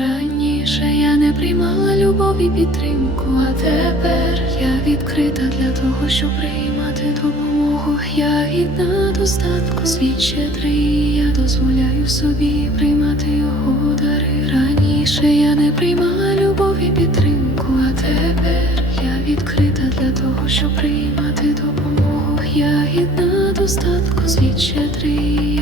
Раніше я не приймала любов і підтримку, а тепер я відкрита для того, щоб приймати допомогу. Я гідна достатку, світ щедрий, я дозволяю собі приймати його дари. Раніше я не приймала любов і підтримку, а тепер я відкрита для того, щоб приймати допомогу. Я гідна достатку, світ щедрий,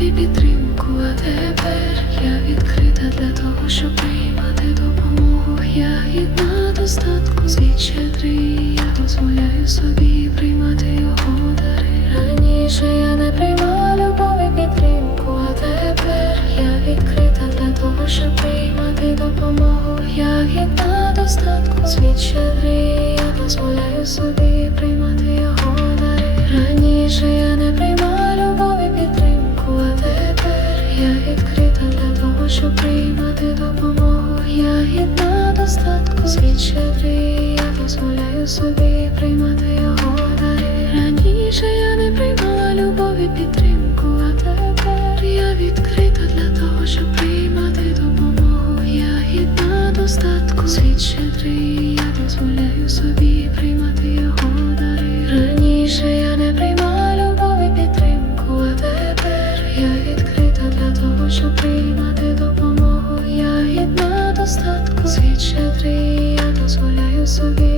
приймала любов і підтримку, а тепер я відкрита для того, щоб приймати допомогу. Я гідна достатку, світ щедрий, я дозволяю собі приймати його дари. Раніше я не приймала любов і підтримку, а тепер я відкрита для того, щоб приймати допомогу. Я гідна достатку, світ щедрий, я дозволяю собі приймати його дари. Раніше я щоб приймати допомогу. Я гідна достатку, світ я дозволяю собі приймати його дари. Раніше я не приймала любов і підтримку, а тепер я відкрита для того, щоб приймати допомогу. Я гідна достатку, щедрий, я дозволяю собі приймати його дари. Раніше дозволяю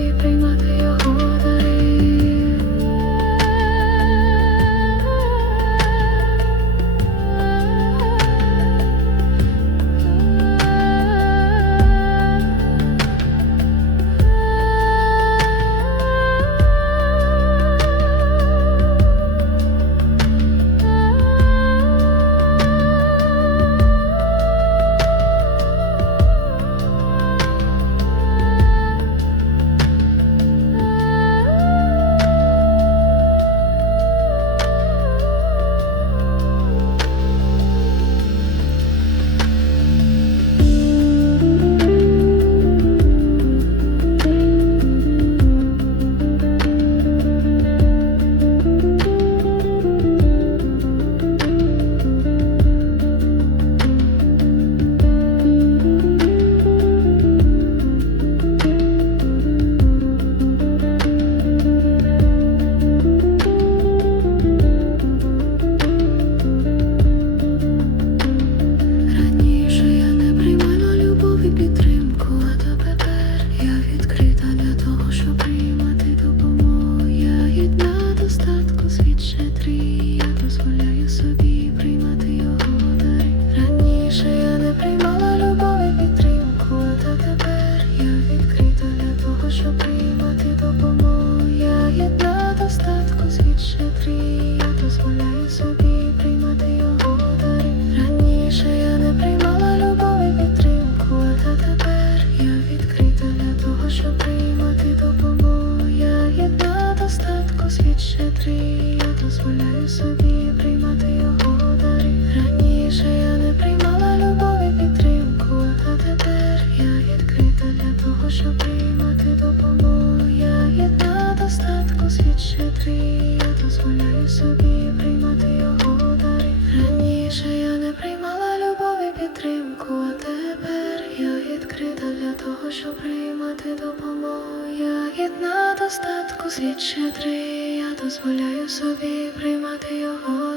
дозволяю собі приймати його дари. Раніше я не приймала любов і підтримку, а тепер я відкрита для того, щоб приймати допомогу. Я гідна достатку, світ щедрий, я дозволяю собі приймати його дари. Раніше я не приймала любов підтримку, а тепер я відкрита для того, щоб приймати допомогу. Я гідна достатку, світ щедрий, я дозволяю собі для того, щоб приймати допомогу. Я гідна достатку, світ щедрий, я дозволяю собі приймати його